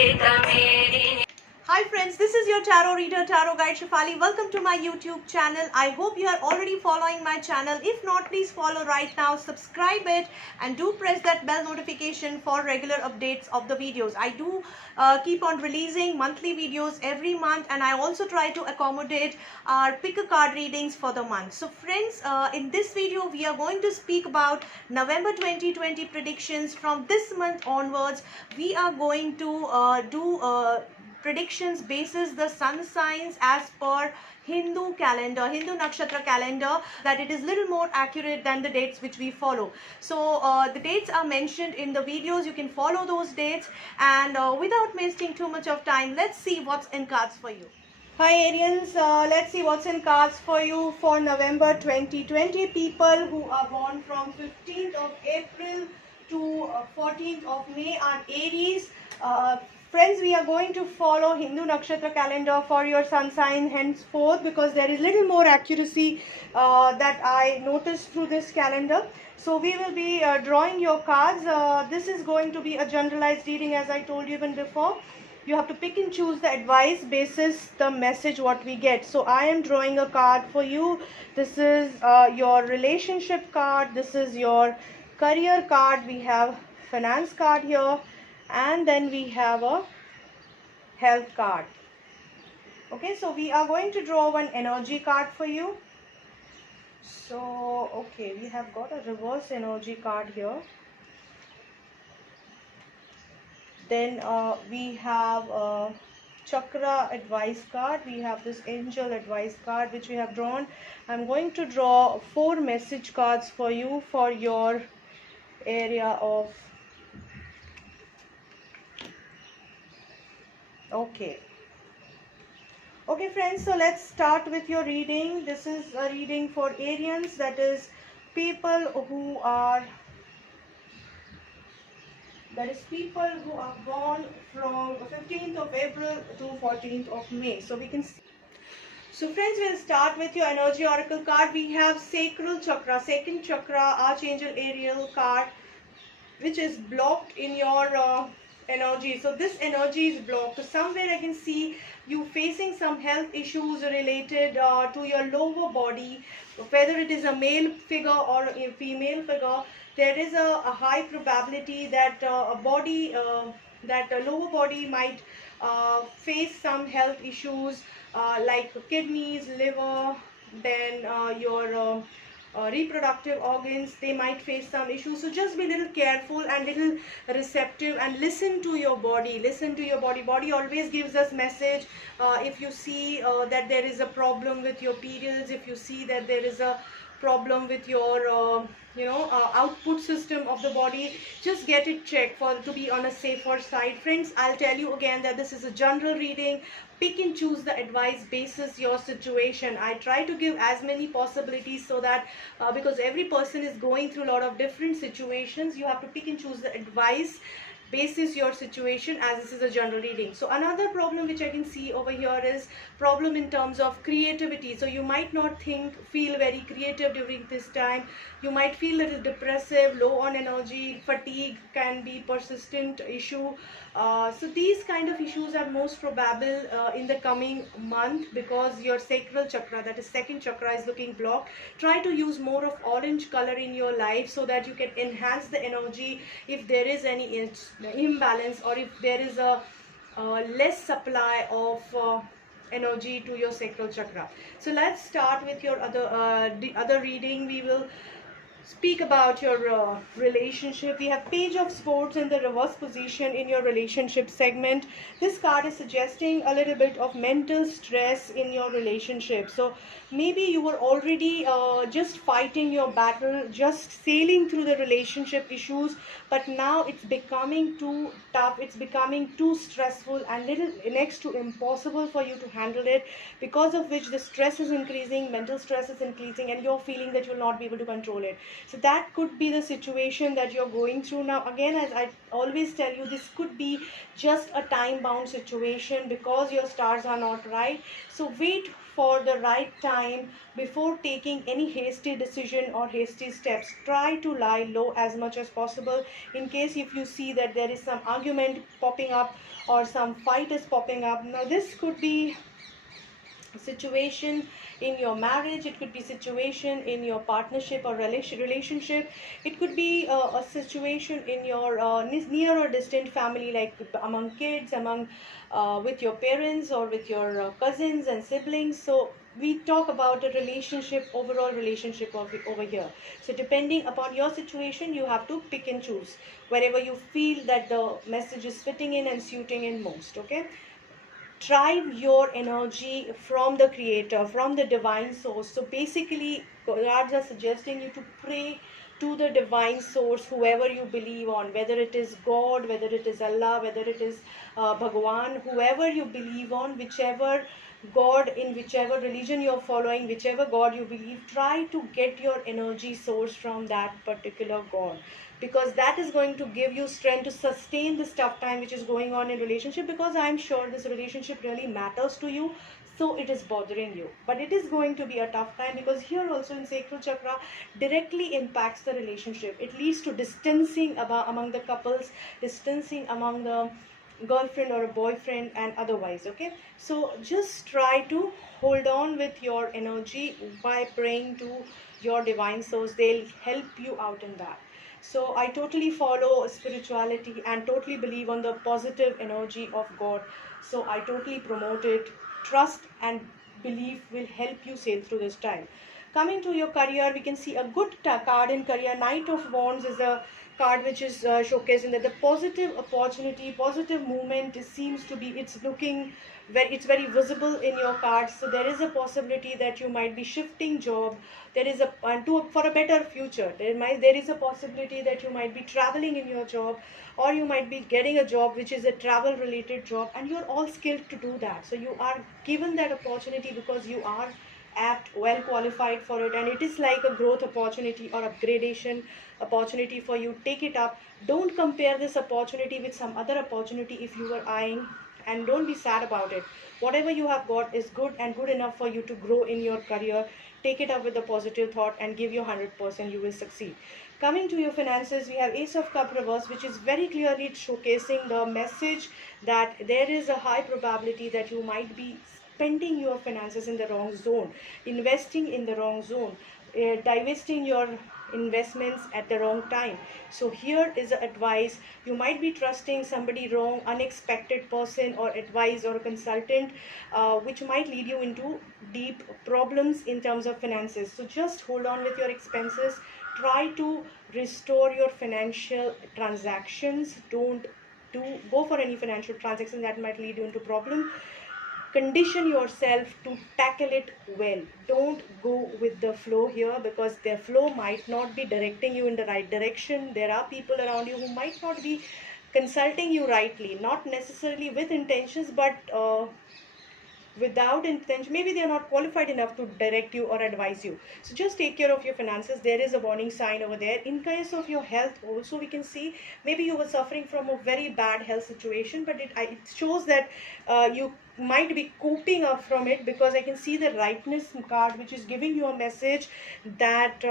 Hi friends, this is your tarot reader, tarot guide Shefali. Welcome to my YouTube channel. I hope you are already following my channel. If not, please follow right now, subscribe it, and do press that bell notification for regular updates of the videos. I do keep on releasing monthly videos every month, and I also try to accommodate our pick a card readings for the month. So friends, in this video we are going to speak about November 2020 predictions. From this month onwards, we are going to do predictions basis the sun signs as per Hindu calendar, Hindu nakshatra calendar, that it is little more accurate than the dates which we follow. So the dates are mentioned in the videos. You can follow those dates, and without wasting too much of time, let's see what's in cards for you. Hi Arians, let's see what's in cards for you for November 2020. People who are born from 15th of April to 14th of May are Aries. Friends, we are going to follow Hindu Nakshatra calendar for your sun sign henceforth, because there is little more accuracy that I noticed through this calendar. So we will be drawing your cards. This is going to be a generalized reading, as I told you even before. You have to pick and choose the advice basis the message what we get. So I am drawing a card for you. This is your relationship card. This is your career card. We have finance card here, and then we have a health card. Okay, so we are going to draw one energy card for you. So okay, we have got a reverse energy card here. Then we have a chakra advice card. We have this angel advice card which we have drawn. I'm going to draw 4 message cards for you for your area of okay friends, so let's start with your reading. This is a reading for Arians, that is people who are born from 15th of April to 14th of May. So we can see. So friends, we'll start with your energy oracle card. We have sacral chakra, second chakra, Archangel Ariel card, which is blocked in your energy. So this energy is blocked. So somewhere I can see you facing some health issues related to your lower body, whether it is a male figure or a female figure. There is a high probability that lower body might face some health issues like kidneys, liver, then your reproductive organs. They might face some issues. So just be a little careful and little receptive, and listen to your body. Listen to your body. Body always gives us message. If you see that there is a problem with your periods, if you see that there is a problem with your output system of the body, just get it checked to be on a safer side. Friends, I'll tell you again that this is a general reading. Pick and choose the advice basis your situation. I try to give as many possibilities, so that because every person is going through a lot of different situations, you have to pick and choose the advice basis your situation, as this is a general reading. So another problem which I can see over here is problem in terms of creativity. So you might not feel very creative during this time. You might feel a little depressive, low on energy, fatigue can be persistent issue. So these kind of issues are most probable in the coming month, because your sacral chakra, that is second chakra, is looking blocked. Try to use more of orange color in your life, so that you can enhance the energy if there is any imbalance, or if there is a less supply of energy to your sacral chakra. So let's start with your other reading. We will speak about your relationship. We have Page of Swords in the reverse position in your relationship segment. This card is suggesting a little bit of mental stress in your relationship. So maybe you were already just fighting your battle, just sailing through the relationship issues, but now it's becoming too tough, it's becoming too stressful and little next to impossible for you to handle it, because of which the stress is increasing, mental stress is increasing, and you're feeling that you'll not be able to control it. So that could be the situation that you're going through now. Again, as I always tell you, this could be just a time bound situation, because your stars are not right. So wait for the right time before taking any hasty decision or hasty steps. Try to lie low as much as possible, in case if you see that there is some argument popping up or some fight is popping up. Now this could be situation in your marriage, it could be situation in your partnership or relationship, it could be a situation in your near or distant family, like among kids, among with your parents or with your cousins and siblings. So we talk about a relationship, overall relationship over here. So depending upon your situation, you have to pick and choose wherever you feel that the message is fitting in and suiting in most. Okay, drive your energy from the creator, from the divine source. So basically gods are suggesting you to pray to the divine source, whoever you believe on, whether it is God, whether it is Allah, whether it is Bhagwan, whoever you believe on, whichever God, in whichever religion you're following, whichever God you believe, try to get your energy source from that particular God, because that is going to give you strength to sustain this tough time which is going on in relationship. Because I'm sure this relationship really matters to you, so it is bothering you, but it is going to be a tough time, because here also in sacral chakra directly impacts the relationship. It leads to distancing among the couples, distancing among the girlfriend or a boyfriend and otherwise. Okay, so just try to hold on with your energy by praying to your divine source. They'll help you out in that. So I totally follow spirituality and totally believe on the positive energy of God. So I totally promote it. Trust and belief will help you sail through this time. Coming to your career, we can see a good card in career. Knight of Wands is a card which is showcasing that the positive opportunity, positive movement seems to be, it's looking very, it's very visible in your cards. So there is a possibility that you might be shifting job. There is a, and to, for a better future, there is a possibility that you might be traveling in your job, or you might be getting a job which is a travel related job, and you're all skilled to do that. So you are given that opportunity because you are apt, well qualified for it, and it is like a growth opportunity or upgradation opportunity for you. Take it up. Don't compare this opportunity with some other opportunity if you were eyeing, and don't be sad about it. Whatever you have got is good and good enough for you to grow in your career. Take it up with a positive thought and give your 100%, you will succeed. Coming to your finances, we have Ace of Cup reverse, which is very clearly showcasing the message that there is a high probability that you might be spending your finances in the wrong zone, investing in the wrong zone, divesting your investments at the wrong time. So here is the advice. You might be trusting somebody wrong, unexpected person or advice or a consultant, which might lead you into deep problems in terms of finances. So just hold on with your expenses. Try to restore your financial transactions. Don't go for any financial transaction that might lead you into problem. Condition yourself to tackle it well. Don't go with the flow here, because the flow might not be directing you in the right direction. There are people around you who might not be consulting you rightly, not necessarily with intentions, but without intention. Maybe they are not qualified enough to direct you or advise you. So just take care of your finances. There is a warning sign over there. In case of your health also, we can see maybe you were suffering from a very bad health situation, but it shows that you might be coping up from it, because I can see the rightness card, which is giving you a message that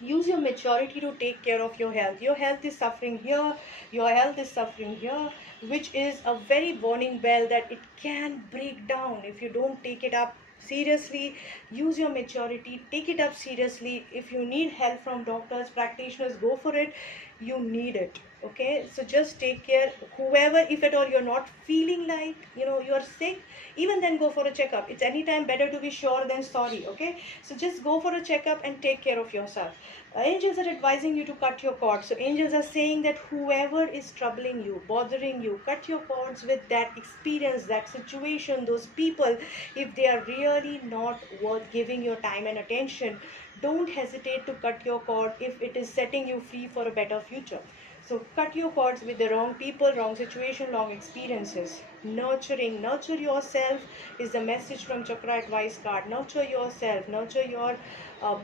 use your maturity to take care of your health. Your health is suffering here, your health is suffering here, which is a very warning bell that it can break down if you don't take it up seriously. Use your maturity, take it up seriously. If you need help from doctors, practitioners, go for it. You need it. Okay, so just take care. Whoever, if at all you're not feeling like you're sick, even then go for a checkup. It's anytime better to be sure than sorry. Okay, so just go for a checkup and take care of yourself. Angels are advising you to cut your cords. So angels are saying that whoever is troubling you, bothering you, cut your cords with that experience, that situation, those people. If they are really not worth giving your time and attention, don't hesitate to cut your cord if it is setting you free for a better future. So cut your cords with the wrong people, wrong situation, wrong experiences. Nurture yourself is the message from Chakra Advice card. Nurture yourself, nurture your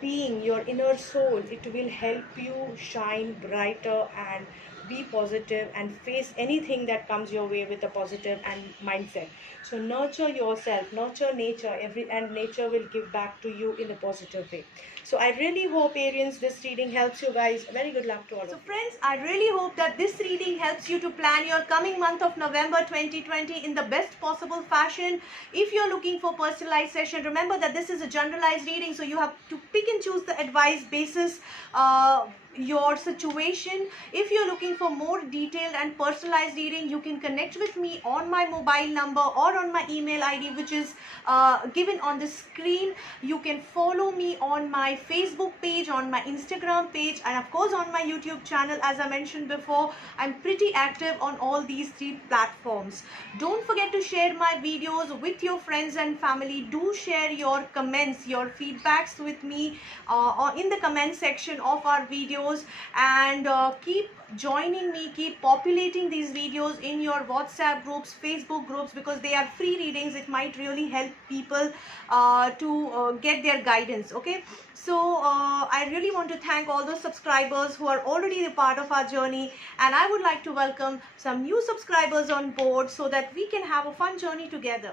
being, your inner soul. It will help you shine brighter and be positive and face anything that comes your way with a positive and mindset. So nurture yourself, nurture nature, and nature will give back to you in a positive way. So I really hope, Arians, this reading helps you guys. Very good luck to all of you. So friends, I really hope that this reading helps you to plan your coming month of November 2020 in the best possible fashion. If you're looking for personalized session, remember that this is a generalized reading, so you have to pick and choose the advice basis your situation. If you're looking for more detailed and personalized reading, you can connect with me on my mobile number or on my email ID, which is given on the screen. You can follow me on my Facebook page, on my Instagram page, and of course on my YouTube channel. As I mentioned before, I'm pretty active on all these 3 platforms. Don't forget to share my videos with your friends and family. Do share your comments, your feedbacks with me in the comment section of our videos, and keep joining me, keep populating these videos in your WhatsApp groups, Facebook groups, because they are free readings. It might really help people to get their guidance. Okay, so I really want to thank all those subscribers who are already a part of our journey, and I would like to welcome some new subscribers on board so that we can have a fun journey together.